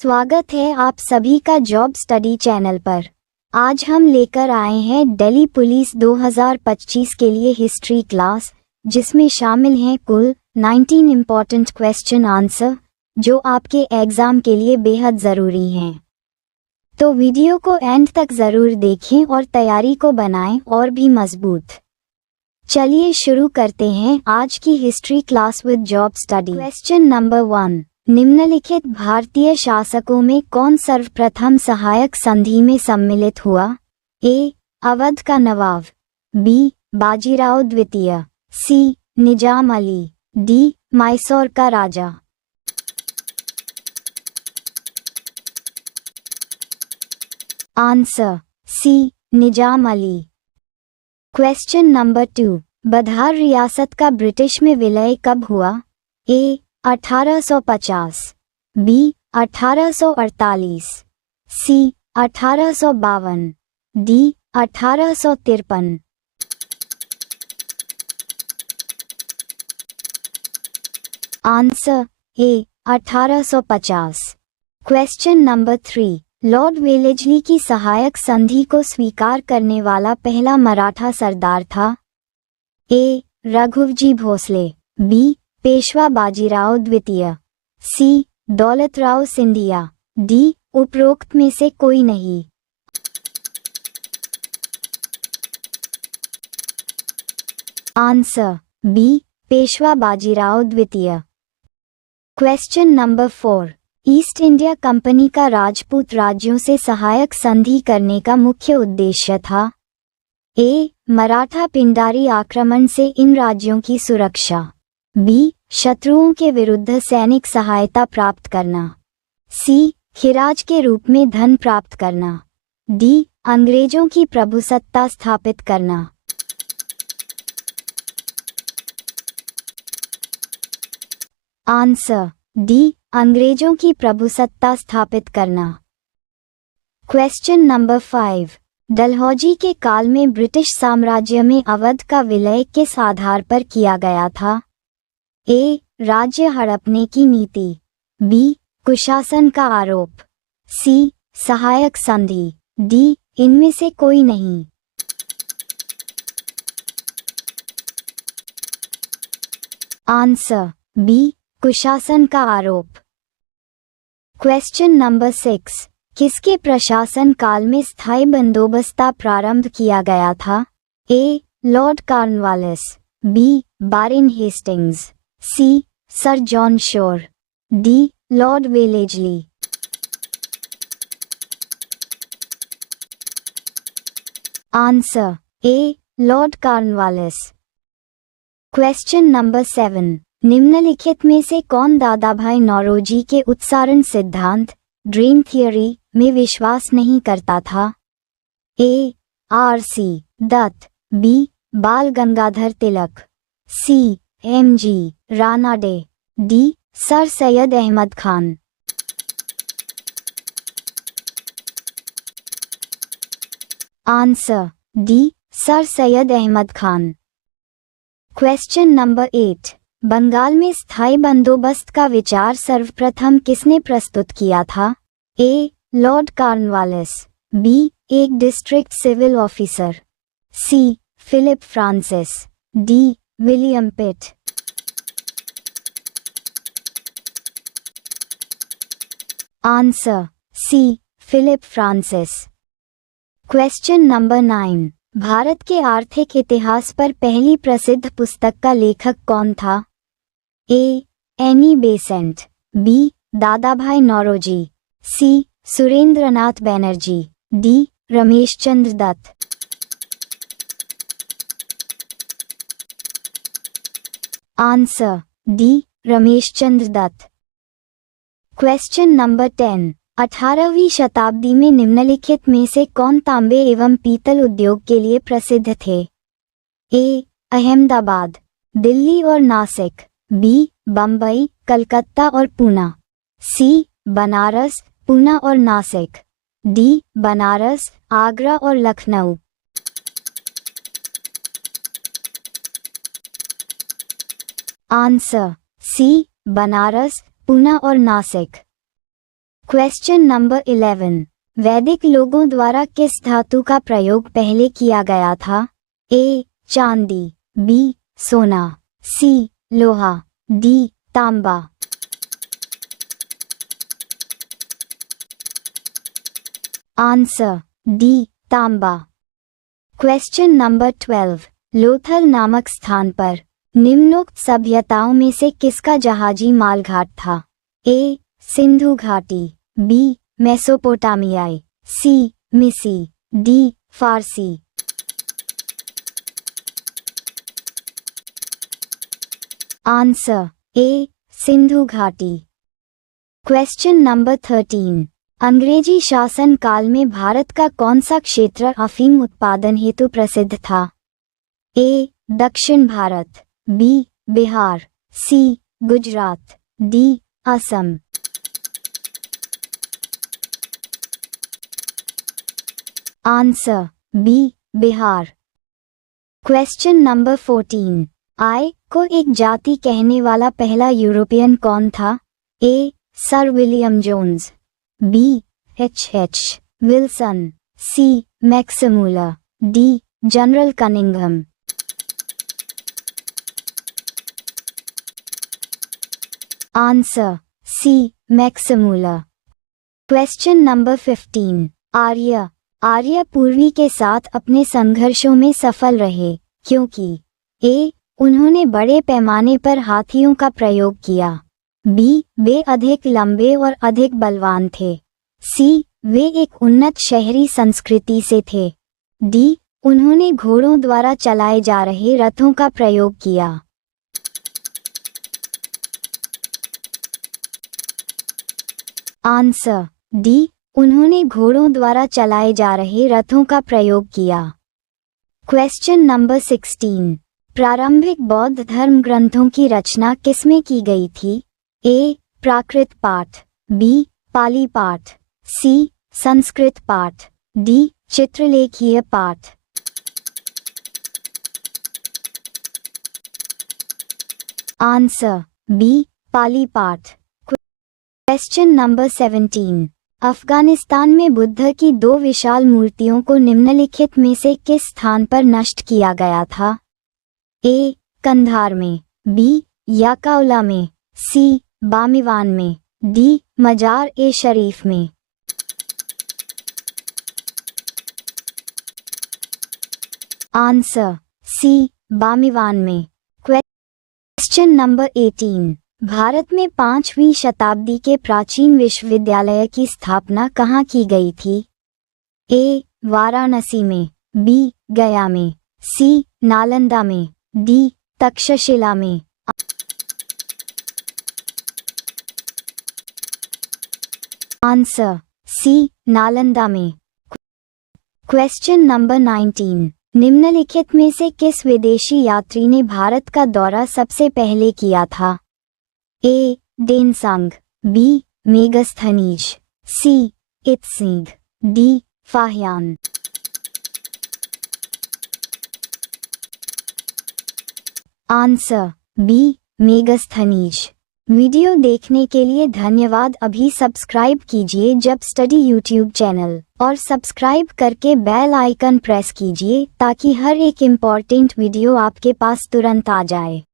स्वागत है आप सभी का जॉब स्टडी चैनल पर। आज हम लेकर आए हैं दिल्ली पुलिस 2025 के लिए हिस्ट्री क्लास, जिसमें शामिल हैं कुल 19 इम्पॉर्टेंट क्वेश्चन आंसर जो आपके एग्ज़ाम के लिए बेहद ज़रूरी हैं। तो वीडियो को एंड तक ज़रूर देखें और तैयारी को बनाएं और भी मजबूत। चलिए शुरू करते हैं आज की history class with job study. Question number 1, निम्नलिखित भारतीय शासकों में कौन सर्वप्रथम सहायक संधि में सम्मिलित हुआ? ए. अवध का नवाब, बी. बाजीराव द्वितीय, सी. निजाम अली, डी. मैसूर का राजा। Answer C. Nizam Ali. Question number 2, बधार रियासत का ब्रिटिश में विलय कब हुआ? A. 1850, B. 1848, C. 1852, D. 1853। Answer A. 1850। Question number 3, Lord Wellesley की सहायक संधि को स्वीकार करने वाला पहला मराठा सरदार था? ए. रघुवजी भोसले, बी. पेशवा बाजीराव द्वितीय, सी. दौलतराव सिंधिया, डी. उपरोक्त में से कोई नहीं। Answer B. पेशवा बाजीराव द्वितीय। Question number 4, east India company का राजपूत राज्यों से सहायक संधि करने का मुख्य उद्देश्य था? ए. मराठा पिंडारी आक्रमण से इन राज्यों की सुरक्षा, बी. शत्रुओं के विरुद्ध सैनिक सहायता प्राप्त करना, सी. खिराज के रूप में धन प्राप्त करना, डी. अंग्रेजों की प्रभुसत्ता स्थापित करना। Answer D. अंग्रेजों की प्रभुसत्ता स्थापित करना। क्वेश्चन नंबर 5, डलहौजी के काल में ब्रिटिश साम्राज्य में अवध का विलय किस आधार पर किया गया था? ए. राज्य हड़पने की नीति, बी. कुशासन का आरोप, सी. सहायक संधि, डी. इनमें से कोई नहीं। Answer B. कुशासन का आरोप। क्वेश्चन नंबर 6, किसके प्रशासन काल में स्थायी बंदोबस्त प्रारंभ किया गया था? A. Lord Cornwallis, B. Warren Hastings, C. Sir John Shore, D. Lord Wellesley. Answer A. Lord Cornwallis. Question number 7, निम्नलिखित में से कौन दादाभाई नौरोजी के उत्सारण सिद्धांत ड्रीम थियरी में विश्वास नहीं करता था? A. R C. Dutt, B. Bal Gangadhar Tilak, C. M G. Ranade, D. Sir Syed Ahmed Khan. Answer D. Sir Syed Ahmed Khan. Question number 8, Bengal में स्थायी बंदोबस्त का विचार सर्वप्रथम किसने प्रस्तुत किया था? ए. Lord Cornwallis, B. एक district civil officer, C. Philip Francis, D. William Pitt. Answer C. Philip Francis. Question number 9, Bharat के आर्थिक इतिहास पर पहली प्रसिद्ध पुस्तक का लेखक कौन था? A. Annie Besant, B. Dadabhai Naoroji, C. Surendranath Banerjee, D. Ramesh Chandra Dutt. Answer D. Ramesh Chandra Dutt. Question number 10, 18वीं शताब्दी में निम्नलिखित में से कौन तांबे एवं पीतल उद्योग के लिए प्रसिद्ध थे? ए. अहमदाबाद, दिल्ली और नासिक, बी. बम्बई, कलकत्ता और पूना, सी. बनारस, पूना और नासिक, डी. बनारस, आगरा और लखनऊ। Answer C. बनारस, पूना और नासिक। क्वेश्चन नंबर 11, वैदिक लोगों द्वारा किस धातु का प्रयोग पहले किया गया था? ए चांदी, बी सोना, सी लोहा, डी तांबा। आंसर डी तांबा। क्वेश्चन नंबर 12, लोथल नामक स्थान पर निम्नोक्त सभ्यताओं में से किसका जहाजी मालघाट था? ए सिंधु घाटी, बी मेसोपोटामियाई, सी मिसी, डी फारसी। आंसर ए सिंधु घाटी। क्वेश्चन नंबर 13, अंग्रेजी शासन काल में भारत का कौन सा क्षेत्र अफीम उत्पादन हेतु प्रसिद्ध था? ए दक्षिण Bharat, B Bihar, C Gujarat, D Assam. Answer B Bihar. Question number 14, आय को एक जाति कहने वाला पहला यूरोपियन कौन था? A Sir William Jones, B H Wilson, C Max Muller, D General Cunningham. Answer C Max Muller. Question number 15, आर्य पूर्वी के साथ अपने संघर्षों में सफल रहे क्योंकि ए उन्होंने बड़े पैमाने पर हाथियों का प्रयोग किया, बी वे अधिक लंबे और अधिक बलवान थे, सी वे एक उन्नत शहरी संस्कृति से थे, डी उन्होंने घोड़ों द्वारा चलाए जा रहे रथों का प्रयोग किया। आंसर डी उन्होंने घोड़ों द्वारा चलाए जा रहे रथों का प्रयोग किया। क्वेश्चन नंबर 16, प्रारंभिक बौद्ध धर्म ग्रंथों की रचना किसमें की गई थी? ए प्राकृत पाठ, बी पाली पाठ, सी संस्कृत पाठ, डी चित्रलेखीय पाठ। आंसर बी पाली पाठ। क्वेश्चन नंबर 17, अफगानिस्तान में बुद्ध की दो विशाल मूर्तियों को निम्नलिखित में से किस स्थान पर नष्ट किया गया था? ए कंधार में, बी याकाउला में, सी बामिवान में, डी मजार ए शरीफ में। आंसर सी बामिवान में। क्वेश्चन नंबर 18, भारत में 5वीं शताब्दी के प्राचीन विश्वविद्यालय की स्थापना कहाँ की गई थी? ए वाराणसी में, बी गया में, सी नालंदा में, डी तक्षशिला में। आंसर सी नालंदा में। क्वेश्चन नंबर 19, निम्नलिखित में से किस विदेशी यात्री ने भारत का दौरा सबसे पहले किया था? ए डेनसांग, B Megasthenes, C Itsing, D Fahien. Answer B Megasthenes. Video देखने के लिए धन्यवाद। अभी सब्सक्राइब कीजिए जब स्टडी यूट्यूब चैनल और सब्सक्राइब करके बेल आइकन प्रेस कीजिए ताकि हर एक इम्पॉर्टेंट वीडियो आपके पास तुरंत आ जाए।